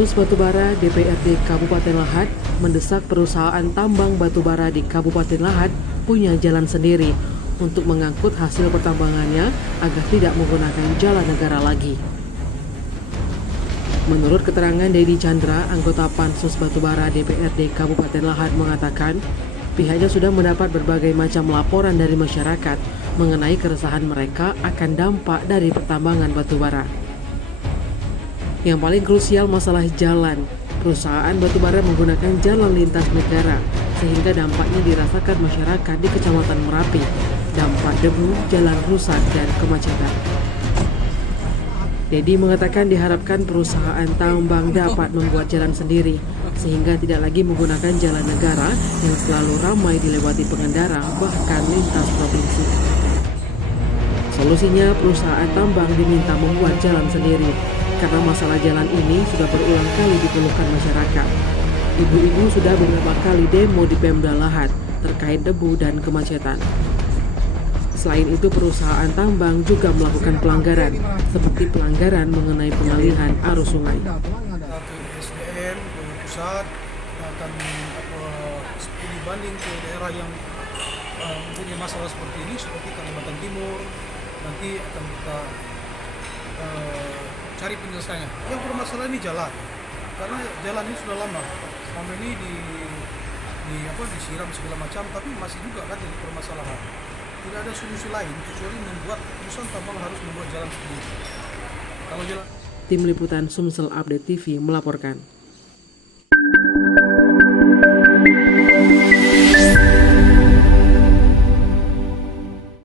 Sus Batubara DPRD Kabupaten Lahat mendesak perusahaan tambang batubara di Kabupaten Lahat punya jalan sendiri untuk mengangkut hasil pertambangannya agar tidak menggunakan jalan negara lagi. Menurut keterangan Dedi Chandra, anggota Pansus Batubara DPRD Kabupaten Lahat mengatakan, pihaknya sudah mendapat berbagai macam laporan dari masyarakat mengenai keresahan mereka akan dampak dari pertambangan batubara. Yang paling krusial masalah jalan. Perusahaan batubara menggunakan jalan lintas negara sehingga dampaknya dirasakan masyarakat di Kecamatan Merapi. Dampak debu, jalan rusak, dan kemacetan. Dedi mengatakan diharapkan perusahaan tambang dapat membuat jalan sendiri sehingga tidak lagi menggunakan jalan negara yang selalu ramai dilewati pengendara bahkan lintas provinsi. Solusinya perusahaan tambang diminta membuat jalan sendiri karena masalah jalan ini sudah berulang kali dikeluhkan masyarakat. Ibu-ibu sudah beberapa kali demo di Pemda Lahat terkait debu dan kemacetan. Selain itu, perusahaan tambang juga melakukan pelanggaran, seperti pelanggaran mengenai pengalihan arus sungai. SDM, pusat akan studi banding ke daerah yang mempunyai masalah seperti ini, seperti Kalimantan Timur. Nanti akan kita cari penyelesaiannya. Yang permasalahan ini jalan, karena jalan ini sudah lama. Selama ini disiram segala macam, tapi masih juga kan jadi permasalahan. Tidak ada solusi lain kecuali membuat perusahaan tambang harus membuat jalan sendiri. Kalau jalan. Tim Liputan Sumsel Update TV melaporkan.